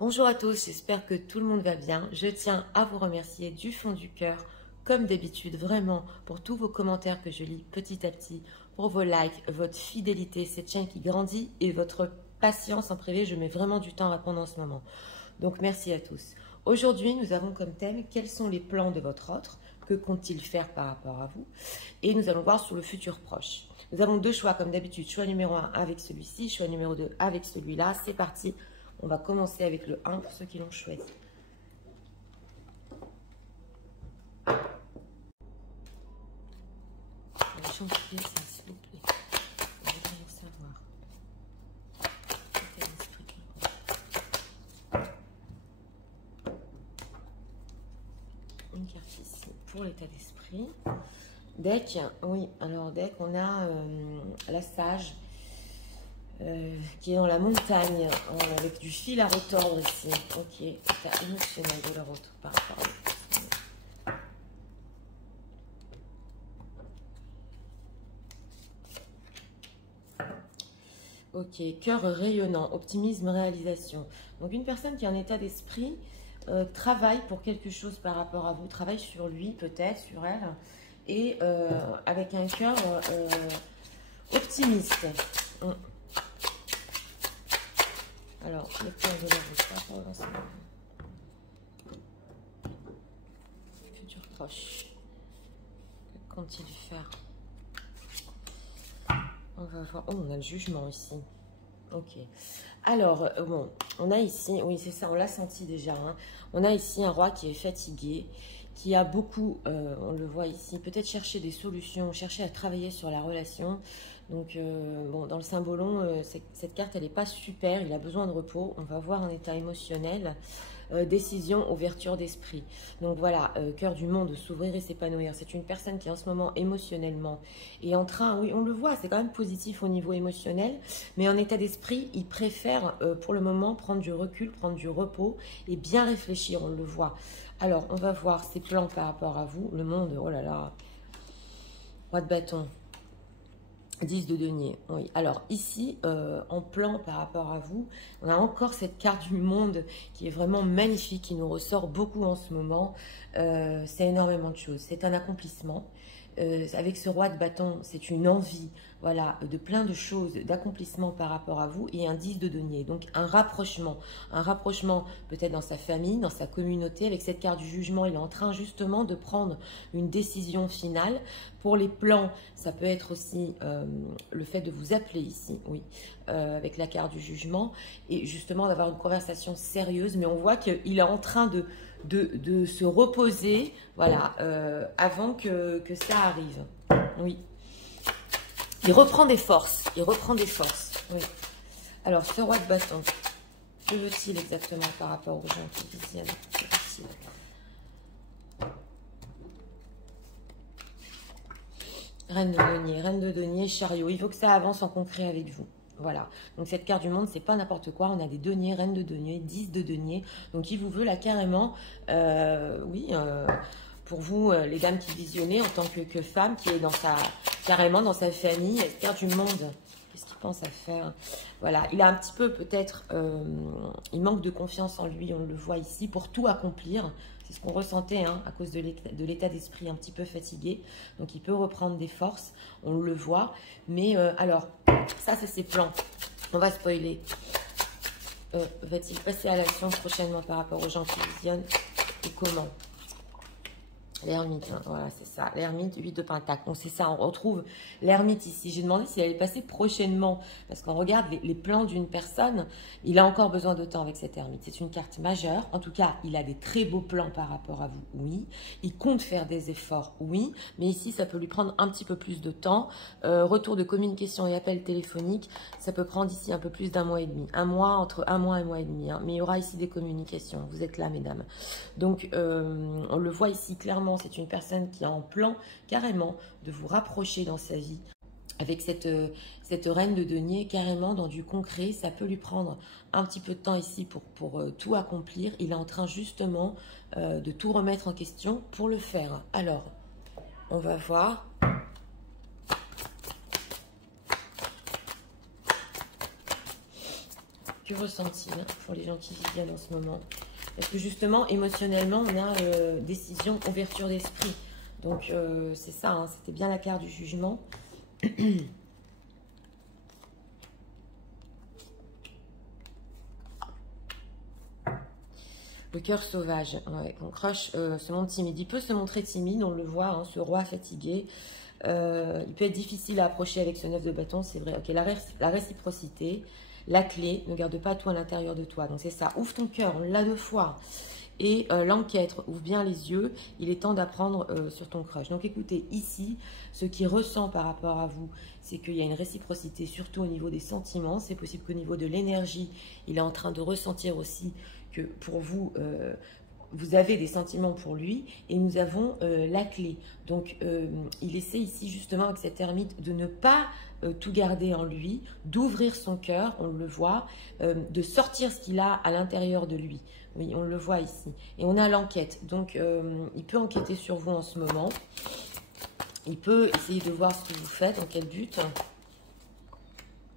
Bonjour à tous, j'espère que tout le monde va bien. Je tiens à vous remercier du fond du cœur, comme d'habitude, vraiment, pour tous vos commentaires que je lis petit à petit, pour vos likes, votre fidélité, cette chaîne qui grandit et votre patience en privé. Je mets vraiment du temps à répondre en ce moment. Donc, merci à tous. Aujourd'hui, nous avons comme thème quels sont les plans de votre autre, que compte-t-il faire par rapport à vous, et nous allons voir sur le futur proche. Nous avons deux choix comme d'habitude, choix numéro 1 avec celui-ci, choix numéro 2 avec celui-là. C'est parti. On va commencer avec le 1 pour ceux qui l'ont choisi. On va changer ça, s'il vous plaît. On va bien savoir. Une carte ici pour l'état d'esprit. Deck, oui, alors deck, on a la sage. Qui est dans la montagne, avec du fil à retordre ici. Ok, état émotionnel de la retour par rapport à vous. Ok, cœur rayonnant, optimisme, réalisation. Donc une personne qui a un état d'esprit travaille pour quelque chose par rapport à vous, travaille sur lui peut-être, sur elle, et avec un cœur optimiste. Alors, le plan de la route, par rapport au futur proche. Que compte-t-il faire? On va voir. Oh, on a le jugement ici. Ok. Alors, bon, on a ici, oui, c'est ça, on l'a senti déjà. Hein. On a ici un roi qui est fatigué, qui a beaucoup, on le voit ici, peut-être chercher des solutions, chercher à travailler sur la relation. Donc, bon, dans le symbolon, cette carte, elle n'est pas super, il a besoin de repos. On va voir un état émotionnel, décision, ouverture d'esprit. Donc voilà, cœur du monde, s'ouvrir et s'épanouir. C'est une personne qui en ce moment, émotionnellement, est en train, oui, on le voit, c'est quand même positif au niveau émotionnel, mais en état d'esprit, il préfère pour le moment prendre du recul, prendre du repos et bien réfléchir, on le voit. Alors, on va voir ses plans par rapport à vous. Le monde, oh là là, roi de bâton. 10 de denier, oui. Alors ici, en plan par rapport à vous, on a encore cette carte du monde qui est vraiment magnifique, qui nous ressort beaucoup en ce moment. C'est énormément de choses. C'est un accomplissement. Avec ce roi de bâton, c'est une envie, voilà, de plein de choses, d'accomplissements par rapport à vous et un 10 de denier. Donc un rapprochement peut-être dans sa famille, dans sa communauté. Avec cette carte du jugement, il est en train justement de prendre une décision finale. Pour les plans, ça peut être aussi le fait de vous appeler ici, oui, avec la carte du jugement et justement d'avoir une conversation sérieuse. Mais on voit qu'il est en train de se reposer, voilà, avant que ça arrive. Oui. Il reprend des forces. Il reprend des forces. Oui. Alors, ce roi de bâton, que veut-il exactement par rapport aux gens qui visionnent? Reine de denier, chariot. Il faut que ça avance en concret avec vous. Voilà, donc cette carte du monde, c'est pas n'importe quoi. On a des deniers, reine de denier, 10 de denier. Donc il vous veut là carrément, oui, pour vous, les dames qui visionnez en tant que femme qui est dans carrément dans sa famille, cette carte du monde. Qu'est-ce qu'il pense à faire? Voilà, il a un petit peu peut-être, il manque de confiance en lui, on le voit ici, pour tout accomplir. C'est ce qu'on ressentait hein, à cause de l'état d'esprit un petit peu fatigué. Donc il peut reprendre des forces, on le voit. Mais alors, ça c'est ses plans. On va spoiler. Va-t-il passer à l'action prochainement par rapport aux gens qui visionnent ou comment? L'ermite, hein, voilà, c'est ça. L'ermite, 8 de pentacle. Donc, c'est ça, on retrouve l'ermite ici. J'ai demandé s'il allait passer prochainement. Parce qu'on regarde les plans d'une personne, il a encore besoin de temps avec cette ermite. C'est une carte majeure. En tout cas, il a des très beaux plans par rapport à vous, oui. Il compte faire des efforts, oui. Mais ici, ça peut lui prendre un petit peu plus de temps. Retour de communication et appel téléphonique, ça peut prendre ici un peu plus d'1 mois et demi. Un mois, entre 1 mois et 1 mois et demi. Hein. Mais il y aura ici des communications. Vous êtes là, mesdames. Donc, on le voit ici clairement. C'est une personne qui a en plan carrément de vous rapprocher dans sa vie. Avec cette reine de denier, carrément dans du concret, ça peut lui prendre un petit peu de temps ici pour tout accomplir. Il est en train justement de tout remettre en question pour le faire. Alors, on va voir. Que ressent-il pour les gens qui viennent en ce moment? Parce que justement, émotionnellement, on a décision, ouverture d'esprit. Donc, c'est ça, hein, c'était bien la carte du jugement. Le cœur sauvage, ouais, on crush se montre timide. Il peut se montrer timide, on le voit, hein, ce roi fatigué. Il peut être difficile à approcher avec ce 9 de bâton, c'est vrai. Ok, la réciprocité, la clé, ne garde pas tout à l'intérieur de toi. Donc c'est ça, ouvre ton cœur, on l'a 2 fois. Et l'enquête, ouvre bien les yeux, il est temps d'apprendre sur ton crush. Donc écoutez, ici, ce qu'il ressent par rapport à vous, c'est qu'il y a une réciprocité, surtout au niveau des sentiments. C'est possible qu'au niveau de l'énergie, il est en train de ressentir aussi que pour vous, vous avez des sentiments pour lui et nous avons la clé. Donc, il essaie ici justement avec cette ermite de ne pas tout garder en lui, d'ouvrir son cœur, on le voit, de sortir ce qu'il a à l'intérieur de lui. Oui, on le voit ici. Et on a l'enquête. Donc, il peut enquêter sur vous en ce moment. Il peut essayer de voir ce que vous faites, en quel but.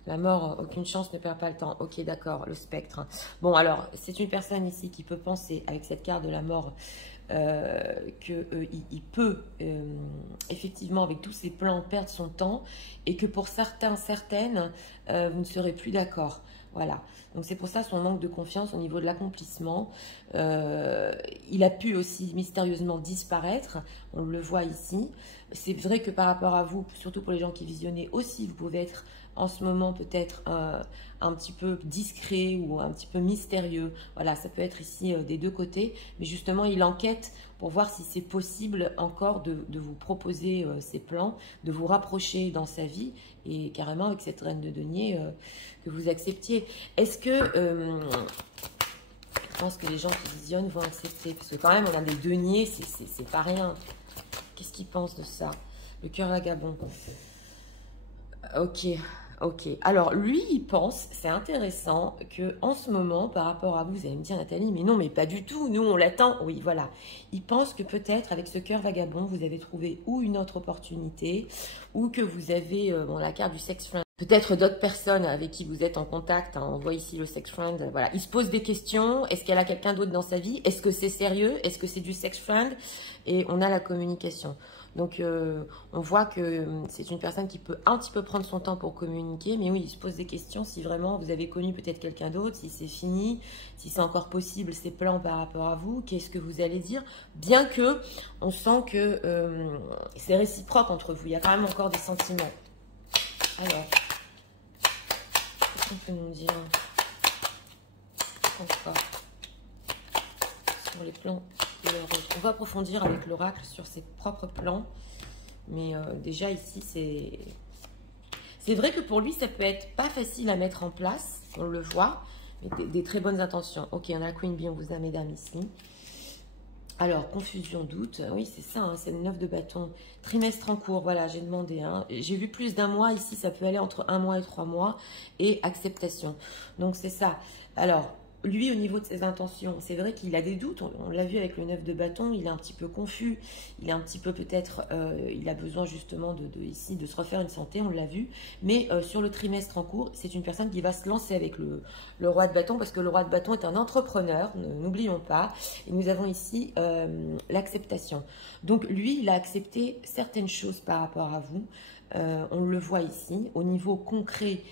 La mort, aucune chance, ne perd pas le temps. Ok, d'accord, le spectre. Bon, alors, c'est une personne ici qui peut penser, avec cette carte de la mort, qu'il peut, effectivement, avec tous ses plans, perdre son temps et que pour certains, certaines, vous ne serez plus d'accord. Voilà. Donc, c'est pour ça son manque de confiance au niveau de l'accomplissement. Il a pu aussi mystérieusement disparaître. On le voit ici. C'est vrai que par rapport à vous, surtout pour les gens qui visionnez aussi, vous pouvez être en ce moment peut-être un petit peu discret ou un petit peu mystérieux. Voilà, ça peut être ici des 2 côtés. Mais justement, il enquête pour voir si c'est possible encore de vous proposer ses plans, de vous rapprocher dans sa vie et carrément avec cette reine de denier que vous acceptiez. Est-ce que... je pense que les gens qui visionnent vont accepter. Parce que quand même, on a des deniers, c'est pas rien. Qu'est-ce qu'ils pensent de ça? Le cœur vagabond. Ok, ok. Alors, lui, il pense, c'est intéressant, que en ce moment, par rapport à vous, vous allez me dire, Nathalie, mais non, mais pas du tout, nous, on l'attend. Oui, voilà. Il pense que peut-être, avec ce cœur vagabond, vous avez trouvé ou une autre opportunité, ou que vous avez, bon, la carte du sex friend. Peut-être d'autres personnes avec qui vous êtes en contact, hein, on voit ici le sex friend, voilà. Il se pose des questions, est-ce qu'elle a quelqu'un d'autre dans sa vie? Est-ce que c'est sérieux? Est-ce que c'est du sex friend? Et on a la communication. Donc, on voit que c'est une personne qui peut un petit peu prendre son temps pour communiquer, mais oui, il se pose des questions si vraiment vous avez connu peut-être quelqu'un d'autre, si c'est fini, si c'est encore possible ces plans par rapport à vous, qu'est-ce que vous allez dire, bien que on sent que c'est réciproque entre vous, il y a quand même encore des sentiments. Alors, qu'est-ce qu'on peut nous dire encore sur les plans? On va approfondir avec l'oracle sur ses propres plans. Mais déjà ici, c'est vrai que pour lui, ça peut être pas facile à mettre en place. On le voit. Mais des très bonnes intentions. Ok, on a la Queen Bee, on vous a mesdames ici. Alors, confusion, doute. Oui, c'est ça, hein, c'est le 9 de bâton. Trimestre en cours, voilà, j'ai demandé. Hein. J'ai vu plus d'1 mois. Ici, ça peut aller entre 1 mois et 3 mois. Et acceptation. Donc, c'est ça. Alors... Lui, au niveau de ses intentions, c'est vrai qu'il a des doutes. On l'a vu avec le 9 de bâton, il est un petit peu confus. Il est un petit peu peut-être, il a besoin justement ici de se refaire une santé, on l'a vu. Mais sur le trimestre en cours, c'est une personne qui va se lancer avec le roi de bâton parce que le roi de bâton est un entrepreneur, n'oublions pas. Et nous avons ici l'acceptation. Donc lui, il a accepté certaines choses par rapport à vous. On le voit ici. Au niveau concret,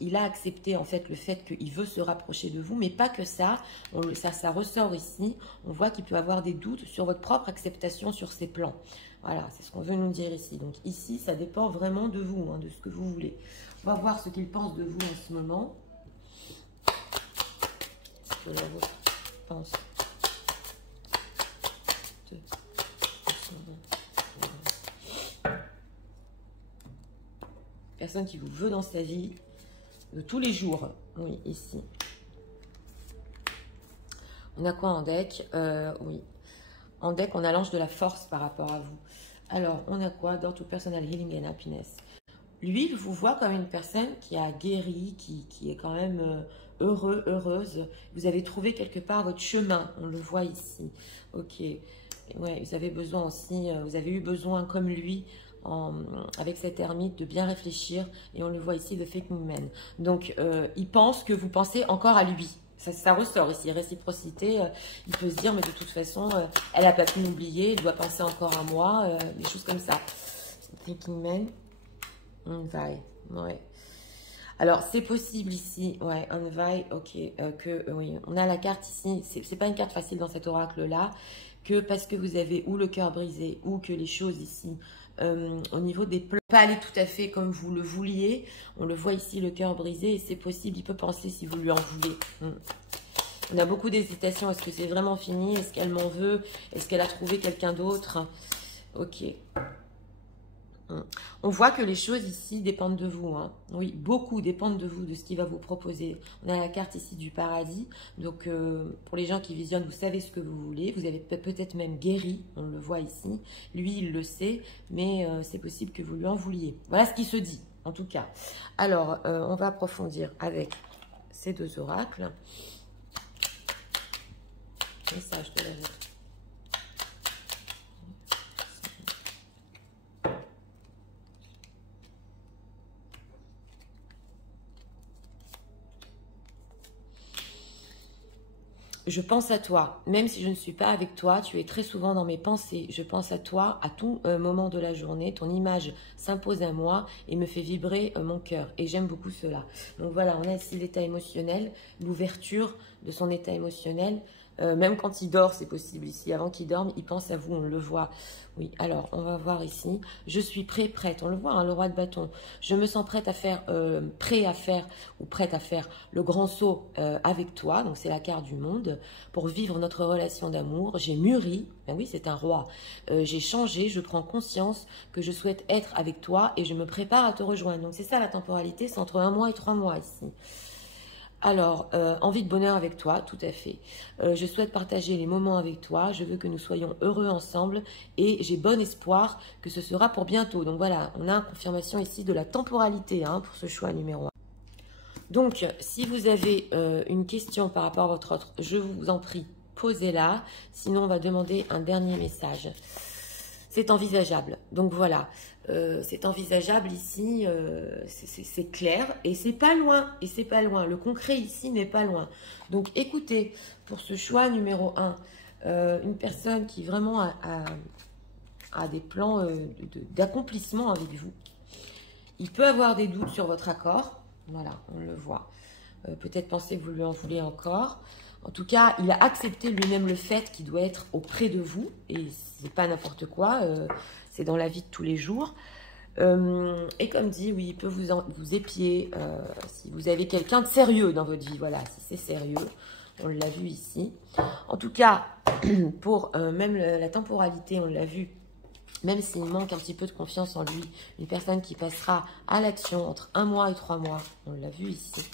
il a accepté en fait le fait qu'il veut se rapprocher de vous, mais pas que ça. Ça ressort ici. On voit qu'il peut avoir des doutes sur votre propre acceptation sur ses plans. Voilà, c'est ce qu'on veut nous dire ici. Donc ici, ça dépend vraiment de vous, hein, de ce que vous voulez. On va voir ce qu'il pense de vous en ce moment. Ce que la vôtre pense de en ce moment. Personne qui vous veut dans sa vie de tous les jours. Oui, ici. On a quoi en deck? Oui. En deck, on a l'ange de la force par rapport à vous. Alors, on a quoi? Door to personal healing and happiness. Lui, il vous voit comme une personne qui a guéri, qui est quand même heureux, heureuse. Vous avez trouvé quelque part votre chemin. On le voit ici. Ok. Ouais, vous avez besoin aussi, vous avez eu besoin comme lui avec cette ermite, de bien réfléchir. Et on le voit ici, de Thinking Man. Donc, il pense que vous pensez encore à lui. Ça ressort ici, réciprocité. Il peut se dire, mais de toute façon, elle n'a pas pu m'oublier, elle doit penser encore à moi, des choses comme ça. Thinking Man. Ouais. Alors, c'est possible ici, ouais, ok, oui, on a la carte ici, c'est pas une carte facile dans cet oracle-là, que parce que vous avez ou le cœur brisé, ou que les choses ici, au niveau des plans, pas aller tout à fait comme vous le vouliez, on le voit ici, le cœur brisé, et c'est possible, il peut penser si vous lui en voulez. On a beaucoup d'hésitation, est-ce que c'est vraiment fini, est-ce qu'elle m'en veut, est-ce qu'elle a trouvé quelqu'un d'autre? Ok. On voit que les choses ici dépendent de vous. Hein. Oui, beaucoup dépendent de vous, de ce qu'il va vous proposer. On a la carte ici du paradis. Donc, pour les gens qui visionnent, vous savez ce que vous voulez. Vous avez peut-être même guéri, on le voit ici. Lui, il le sait, mais c'est possible que vous lui en vouliez. Voilà ce qui se dit, en tout cas. Alors, on va approfondir avec ces deux oracles. Message de la vie. Je pense à toi, même si je ne suis pas avec toi, tu es très souvent dans mes pensées. Je pense à toi à tout moment de la journée. Ton image s'impose à moi et me fait vibrer mon cœur. Et j'aime beaucoup cela. Donc voilà, on a ici l'état émotionnel, l'ouverture de son état émotionnel. Même quand il dort, c'est possible ici. Avant qu'il dorme, il pense à vous, on le voit. Oui, alors, on va voir ici. Je suis prête. On le voit, hein, le roi de bâton. Je me sens prête à faire, prête à faire le grand saut avec toi. Donc, c'est la carte du monde. Pour vivre notre relation d'amour. J'ai mûri. Ben oui, c'est un roi. J'ai changé. Je prends conscience que je souhaite être avec toi et je me prépare à te rejoindre. Donc, c'est ça la temporalité. C'est entre 1 mois et 3 mois ici. Alors, envie de bonheur avec toi, tout à fait. Je souhaite partager les moments avec toi. Je veux que nous soyons heureux ensemble et j'ai bon espoir que ce sera pour bientôt. Donc voilà, on a une confirmation ici de la temporalité hein, pour ce choix numéro 1. Donc, si vous avez une question par rapport à votre autre, je vous en prie, posez-la. Sinon, on va demander un dernier message. C'est envisageable. Donc voilà, c'est envisageable ici, c'est clair et c'est pas loin. Le concret ici n'est pas loin. Donc écoutez, pour ce choix numéro 1, une personne qui vraiment a des plans d'accomplissement avec vous. Il peut avoir des doutes sur votre accord. Voilà, on le voit. Peut-être penser que vous lui en voulez encore. En tout cas, il a accepté lui-même le fait qu'il doit être auprès de vous. Et c'est pas n'importe quoi, c'est dans la vie de tous les jours. Et comme dit, oui, il peut vous épier si vous avez quelqu'un de sérieux dans votre vie. Voilà, si c'est sérieux, on l'a vu ici. En tout cas, pour même la temporalité, on l'a vu, même s'il manque un petit peu de confiance en lui, une personne qui passera à l'action entre 1 mois et 3 mois, on l'a vu ici.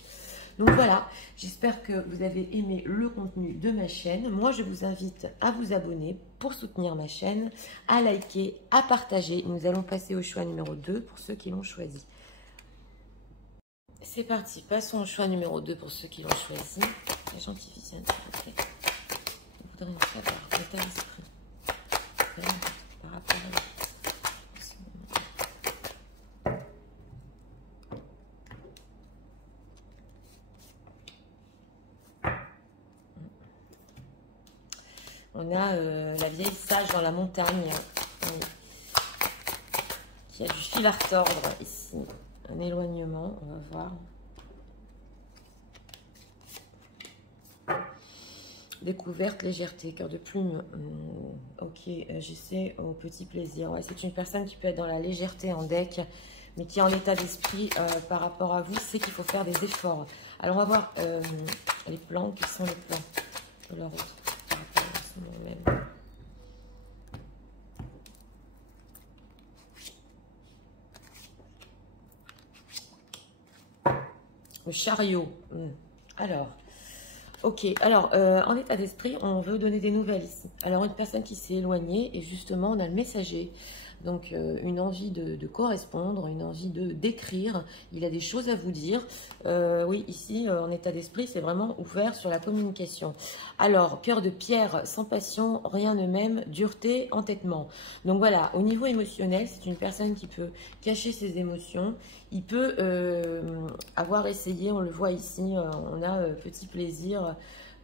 Donc voilà, j'espère que vous avez aimé le contenu de ma chaîne. Moi, je vous invite à vous abonner pour soutenir ma chaîne, à liker, à partager. Nous allons passer au choix numéro 2 pour ceux qui l'ont choisi. C'est parti, passons au choix numéro 2 pour ceux qui l'ont choisi. La gentille Viviane, s'il vous plaît. Je voudrais savoir l'état d'esprit par rapport à... On a la vieille sage dans la montagne, qui a du fil à retordre ici. Un éloignement, on va voir. Découverte, légèreté, cœur de plume. Ok, j'essaie au petit plaisir. Ouais, c'est une personne qui peut être dans la légèreté en deck, mais qui est en état d'esprit par rapport à vous, c'est qu'il faut faire des efforts. Alors, on va voir les plans, quels sont les plans de leur autre. Même. Le chariot. Alors, ok. Alors, en état d'esprit, on veut donner des nouvelles ici. Alors, une personne qui s'est éloignée et justement, on a le messager. Donc, une envie de correspondre, une envie d'écrire. Il a des choses à vous dire. Oui, ici, en état d'esprit, c'est vraiment ouvert sur la communication. Alors, cœur de pierre, sans passion, rien ne m'aime, dureté, entêtement. Donc voilà, au niveau émotionnel, c'est une personne qui peut cacher ses émotions. Il peut avoir essayé, on le voit ici, on a petit plaisir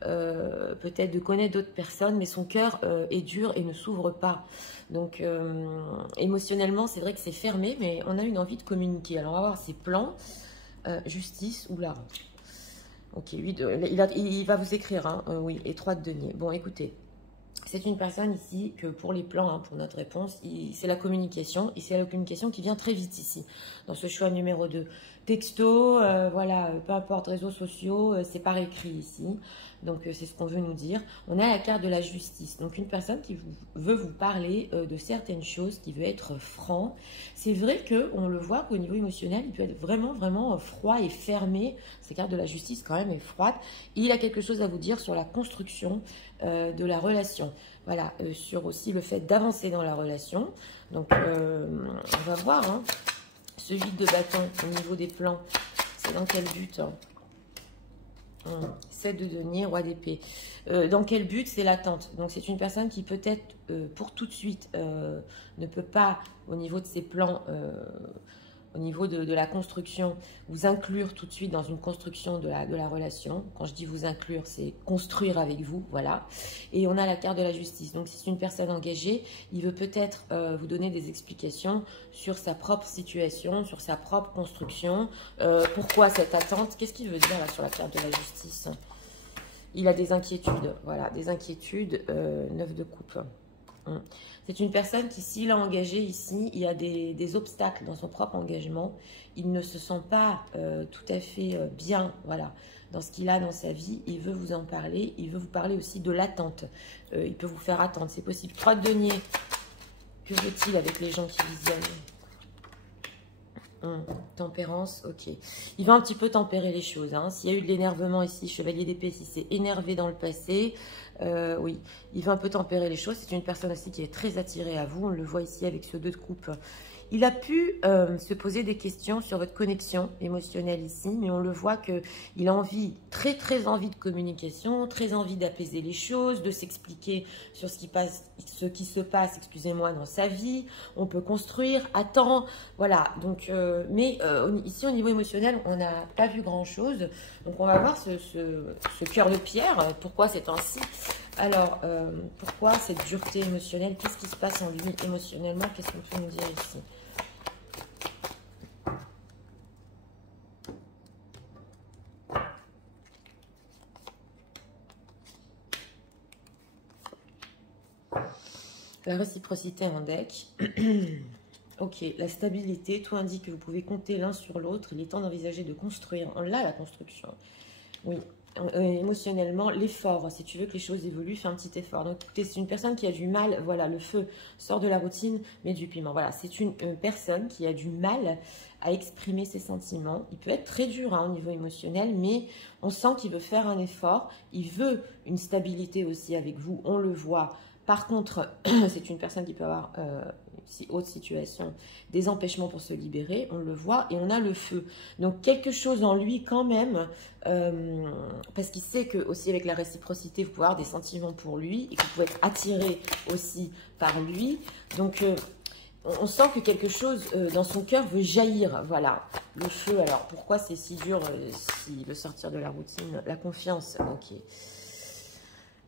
peut-être de connaître d'autres personnes, mais son cœur est dur et ne s'ouvre pas. Donc émotionnellement, c'est vrai que c'est fermé, mais on a une envie de communiquer. Alors on va voir ses plans. Justice, oula. Ok, lui, il va vous écrire, hein, oui, et 3 de denier. Bon, écoutez, c'est une personne ici que pour les plans, hein, pour notre réponse, c'est la communication. Et c'est la communication qui vient très vite ici, dans ce choix numéro 2. Texto, voilà, peu importe, réseaux sociaux, c'est par écrit ici. Donc, c'est ce qu'on veut nous dire. On a la carte de la justice. Donc, une personne qui veut vous parler de certaines choses, qui veut être franc. C'est vrai qu'on le voit qu'au niveau émotionnel, il peut être vraiment, vraiment froid et fermé. Cette carte de la justice, quand même, est froide. Il a quelque chose à vous dire sur la construction de la relation. Voilà, sur aussi le fait d'avancer dans la relation. Donc, on va voir, hein, ce vide de bâton au niveau des plans. C'est dans quel but, hein? 7 de denier, roi d'épée. Dans quel but? C'est l'attente. Donc, c'est une personne qui peut-être, pour tout de suite, ne peut pas, au niveau de ses plans, au niveau de la construction, vous inclure tout de suite dans une construction de la relation. Quand je dis vous inclure, c'est construire avec vous, voilà. Et on a la carte de la justice. Donc, si c'est une personne engagée, il veut peut-être vous donner des explications sur sa propre situation, sur sa propre construction. Pourquoi cette attente? Qu'est-ce qu'il veut dire là sur la carte de la justice? Il a des inquiétudes, voilà, des inquiétudes, 9 de coupe. C'est une personne qui, s'il a engagé ici, il y a des obstacles dans son propre engagement. Il ne se sent pas tout à fait bien, voilà, dans ce qu'il a dans sa vie. Il veut vous en parler. Il veut vous parler aussi de l'attente. Il peut vous faire attendre, c'est possible. 3 de denier. Que veut-il avec les gens qui visionnent? Tempérance, ok. Il va un petit peu tempérer les choses, hein. S'il y a eu de l'énervement ici, chevalier d'épée, si c'est énervé dans le passé, oui, il va un peu tempérer les choses. C'est une personne aussi qui est très attirée à vous. On le voit ici avec ce 2 de coupe. Il a pu se poser des questions sur votre connexion émotionnelle ici, mais on le voit qu'il a envie, très très envie de communication, très envie d'apaiser les choses, de s'expliquer sur ce qui se passe, excusez-moi, dans sa vie. On peut construire, attendre, voilà. Donc, mais ici au niveau émotionnel, on n'a pas vu grand-chose. Donc on va voir ce cœur de pierre. Pourquoi c'est ainsi? Alors, pourquoi cette dureté émotionnelle? Qu'est-ce qui se passe en lui émotionnellement? Qu'est-ce qu'on peut nous dire ici? La réciprocité en deck. Ok, la stabilité, tout indique que vous pouvez compter l'un sur l'autre. Il est temps d'envisager de construire. On l'a, la construction. Oui. Émotionnellement, l'effort. Si tu veux que les choses évoluent, fais un petit effort. Donc, écoutez, c'est une personne qui a du mal. Voilà, le feu sort de la routine, mais du piment. Voilà, c'est une personne qui a du mal à exprimer ses sentiments. Il peut être très dur, hein, au niveau émotionnel, mais on sent qu'il veut faire un effort. Il veut une stabilité aussi avec vous. On le voit. Par contre, c'est une personne qui peut avoir, si haute situation, des empêchements pour se libérer, on le voit, et on a le feu. Donc, quelque chose en lui quand même, parce qu'il sait que aussi avec la réciprocité, vous pouvez avoir des sentiments pour lui, et que vous pouvez être attiré aussi par lui. Donc, on sent que quelque chose dans son cœur veut jaillir, voilà, le feu. Alors, pourquoi c'est si dur s'il veut sortir de la routine? La confiance, ok.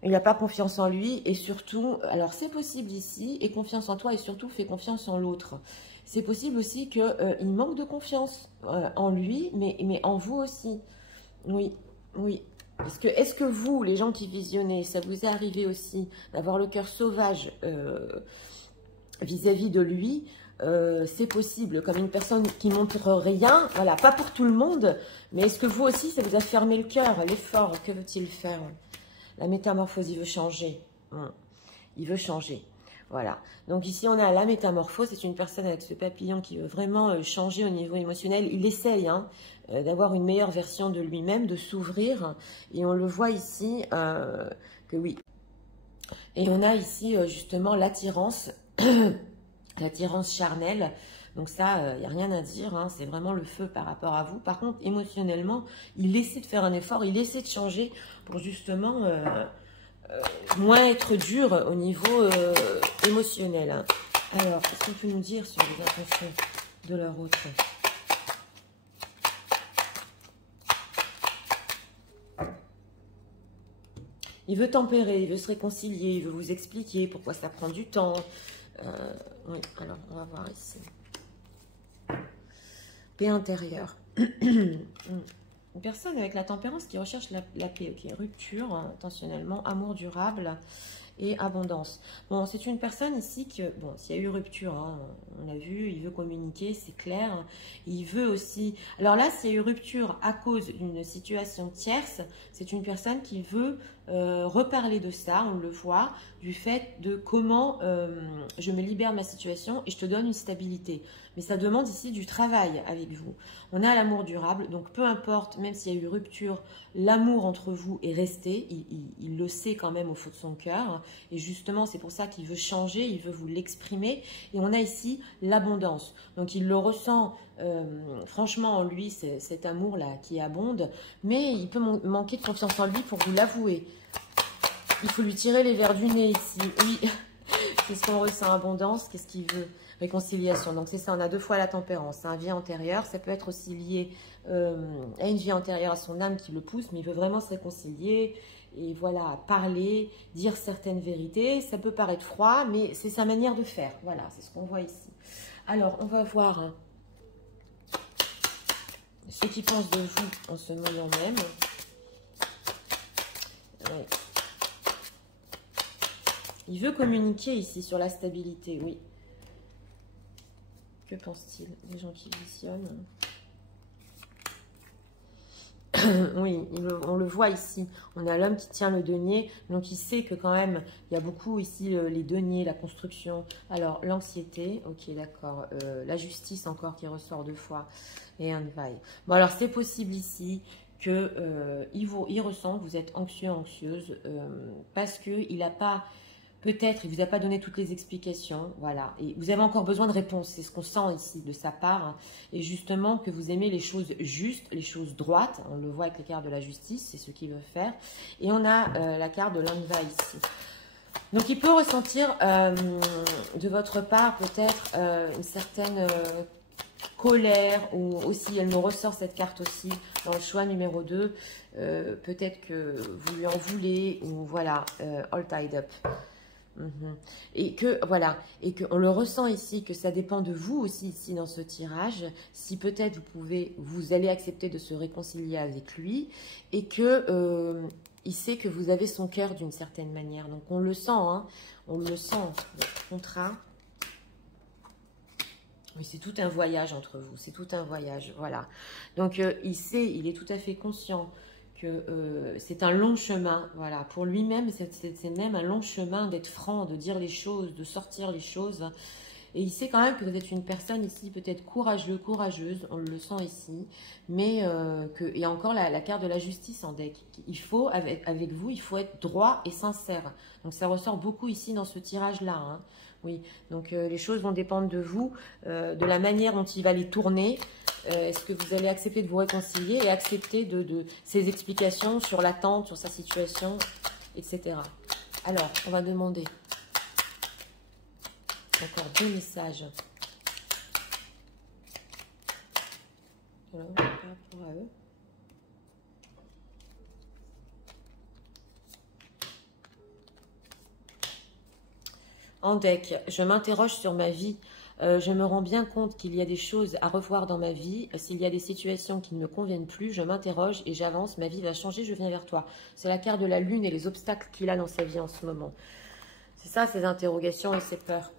Il n'a pas confiance en lui et surtout, alors c'est possible ici, et confiance en toi et surtout fais confiance en l'autre. C'est possible aussi qu'il manque de confiance en lui, mais en vous aussi. Oui, oui. Est-ce que vous, les gens qui visionnez, ça vous est arrivé aussi d'avoir le cœur sauvage vis-à-vis de lui? C'est possible, comme une personne qui montre rien, voilà, pas pour tout le monde, mais est-ce que vous aussi, ça vous a fermé le cœur, l'effort, que veut-il faire? La métamorphose, il veut changer. Il veut changer. Voilà. Donc ici, on a la métamorphose. C'est une personne avec ce papillon qui veut vraiment changer au niveau émotionnel. Il essaye d'avoir une meilleure version de lui-même, de s'ouvrir. Et on le voit ici que oui. Et on a ici justement l'attirance l'attirance charnelle. Donc ça, il n'y a rien à dire, hein, c'est vraiment le feu par rapport à vous. Par contre, émotionnellement, il essaie de faire un effort, il essaie de changer pour justement moins être dur au niveau émotionnel. Hein. Alors, qu'est-ce qu'on peut nous dire sur les intentions de leur autre? Il veut tempérer, il veut se réconcilier, il veut vous expliquer pourquoi ça prend du temps. Oui, alors, on va voir ici. Paix intérieure. Une personne avec la tempérance qui recherche la paix. Ok, rupture, intentionnellement, amour durable et abondance. Bon, c'est une personne ici que, bon, s'il y a eu rupture, hein, on l'a vu, il veut communiquer, c'est clair. Il veut aussi... Alors là, s'il y a eu rupture à cause d'une situation tierce, c'est une personne qui veut reparler de ça, on le voit, du fait de comment je me libère de ma situation et je te donne une stabilité. Mais ça demande ici du travail avec vous. On a l'amour durable, donc peu importe, même s'il y a eu rupture, l'amour entre vous est resté. Il le sait quand même au fond de son cœur. Et justement, c'est pour ça qu'il veut changer, il veut vous l'exprimer. Et on a ici l'abondance. Donc il le ressent franchement en lui, cet amour-là qui abonde. Mais il peut manquer de confiance en lui pour vous l'avouer. Il faut lui tirer les vers du nez ici. Oui, c'est ce qu'on ressent, abondance. Qu'est-ce qu'il veut? Réconciliation. Donc c'est ça, on a deux fois la tempérance. Un vie antérieure, ça peut être aussi lié à une vie antérieure, à son âme qui le pousse, mais il veut vraiment se réconcilier et voilà, parler, dire certaines vérités. Ça peut paraître froid, mais c'est sa manière de faire. Voilà, c'est ce qu'on voit ici. Alors, on va voir hein, ce qu'il pense de vous en ce moment même. Ouais. Il veut communiquer ici sur la stabilité, oui. Que pense-t-il des gens qui visionnent? Oui, on le voit ici. On a l'homme qui tient le denier. Donc, il sait que quand même, il y a beaucoup ici les deniers, la construction. Alors, l'anxiété. Ok, d'accord. La justice encore qui ressort deux fois. Et un vaille. Bon, alors, c'est possible ici que il ressent que vous êtes anxieux, anxieuse. Parce qu'il n'a pas... Peut-être, il ne vous a pas donné toutes les explications, voilà. Et vous avez encore besoin de réponses, c'est ce qu'on sent ici de sa part. Hein. Et justement, que vous aimez les choses justes, les choses droites. On le voit avec les cartes de la justice, c'est ce qu'il veut faire. Et on a la carte de l'Anva ici. Donc, il peut ressentir de votre part peut-être une certaine colère. Ou aussi, elle nous ressort cette carte aussi dans le choix numéro 2. Peut-être que vous lui en voulez ou voilà, all tied up. Et que voilà, et qu'on le ressent ici, que ça dépend de vous aussi ici dans ce tirage, si peut-être vous allez accepter de se réconcilier avec lui, et que il sait que vous avez son cœur d'une certaine manière. Donc on le sent, hein, on le sent, le contrat. Oui, c'est tout un voyage entre vous, c'est tout un voyage, voilà. Donc il sait, il est tout à fait conscient que c'est un long chemin, voilà, pour lui-même, c'est même un long chemin d'être franc, de dire les choses, de sortir les choses, et il sait quand même que vous êtes une personne ici peut-être courageuse, on le sent ici, mais et encore la carte de la justice en deck, il faut, avec vous, il faut être droit et sincère, donc ça ressort beaucoup ici dans ce tirage-là, hein. Oui, donc les choses vont dépendre de vous, de la manière dont il va les tourner. Est-ce que vous allez accepter de vous réconcilier et accepter de ses explications sur l'attente, sur sa situation, etc. Alors, on va demander encore 2 messages. Voilà, par rapport à eux. En deck, je m'interroge sur ma vie. Je me rends bien compte qu'il y a des choses à revoir dans ma vie. S'il y a des situations qui ne me conviennent plus, je m'interroge et j'avance. Ma vie va changer, je viens vers toi. C'est la carte de la lune et les obstacles qu'il a dans sa vie en ce moment. C'est ça, ses interrogations et ses peurs.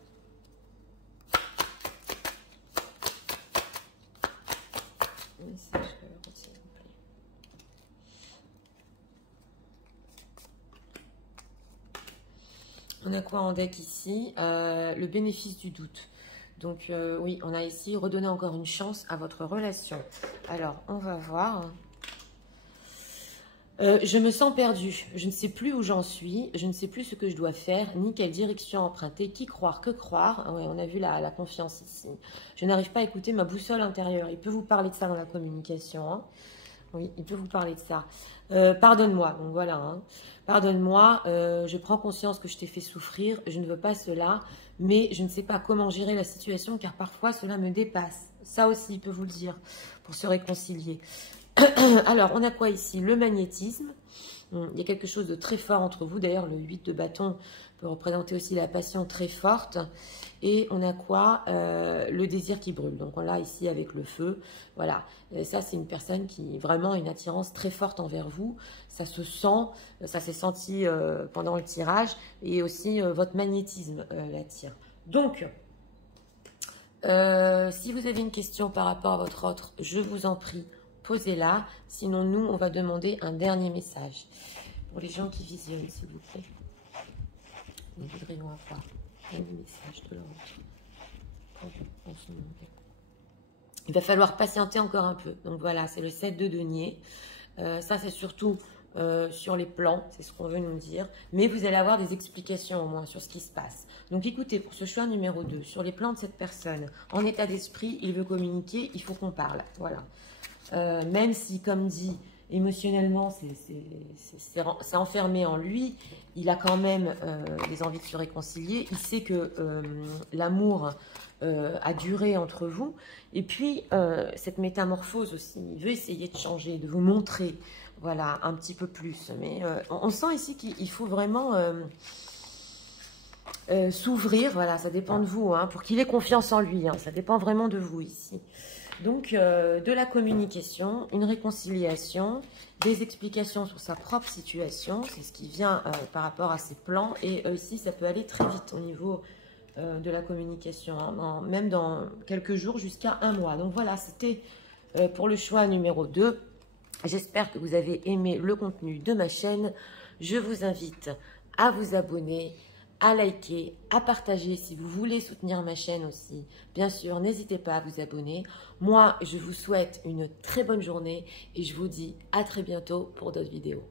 On a quoi en deck ici? Le bénéfice du doute. Donc oui, on a ici redonner encore une chance à votre relation. Alors, on va voir. Je me sens perdue, je ne sais plus où j'en suis, je ne sais plus ce que je dois faire, ni quelle direction emprunter, qui croire, que croire. Ah ouais, on a vu la confiance ici. Je n'arrive pas à écouter ma boussole intérieure. Il peut vous parler de ça dans la communication. Hein. Oui, il peut vous parler de ça. Pardonne-moi, donc voilà. Hein. Pardonne-moi, je prends conscience que je t'ai fait souffrir, je ne veux pas cela, mais je ne sais pas comment gérer la situation car parfois cela me dépasse. Ça aussi, il peut vous le dire pour se réconcilier. Alors, on a quoi ici? Le magnétisme. Il y a quelque chose de très fort entre vous. D'ailleurs, le 8 de bâton peut représenter aussi la passion très forte. Et on a quoi? Le désir qui brûle. Donc, on l'a ici avec le feu. Voilà. Ça, c'est une personne qui vraiment a une attirance très forte envers vous. Ça se sent, ça s'est senti pendant le tirage. Et aussi, votre magnétisme l'attire. Donc, si vous avez une question par rapport à votre autre, je vous en prie, posez-la. Sinon, nous, on va demander un dernier message. Pour les gens qui visionnent, s'il vous plaît. Nous voudrions avoir un message de l'autre. Il va falloir patienter encore un peu. Donc voilà, c'est le 7 de denier. Ça, c'est surtout sur les plans, c'est ce qu'on veut nous dire. Mais vous allez avoir des explications au moins sur ce qui se passe. Donc écoutez, pour ce choix numéro 2, sur les plans de cette personne, en état d'esprit, il veut communiquer, il faut qu'on parle. Voilà. Même si, comme dit, émotionnellement, c'est enfermé en lui, il a quand même des envies de se réconcilier. Il sait que l'amour a duré entre vous. Et puis, cette métamorphose aussi, il veut essayer de changer, de vous montrer, voilà, un petit peu plus. Mais on sent ici qu'il faut vraiment s'ouvrir, voilà, ça dépend de vous, hein, pour qu'il ait confiance en lui, hein, ça dépend vraiment de vous ici. Donc, de la communication, une réconciliation, des explications sur sa propre situation, c'est ce qui vient par rapport à ses plans. Et ici, ça peut aller très vite au niveau de la communication, hein, même dans quelques jours jusqu'à un mois. Donc voilà, c'était pour le choix numéro 2. J'espère que vous avez aimé le contenu de ma chaîne. Je vous invite à vous abonner, à liker, à partager si vous voulez soutenir ma chaîne aussi. Bien sûr, n'hésitez pas à vous abonner. Moi, je vous souhaite une très bonne journée et je vous dis à très bientôt pour d'autres vidéos.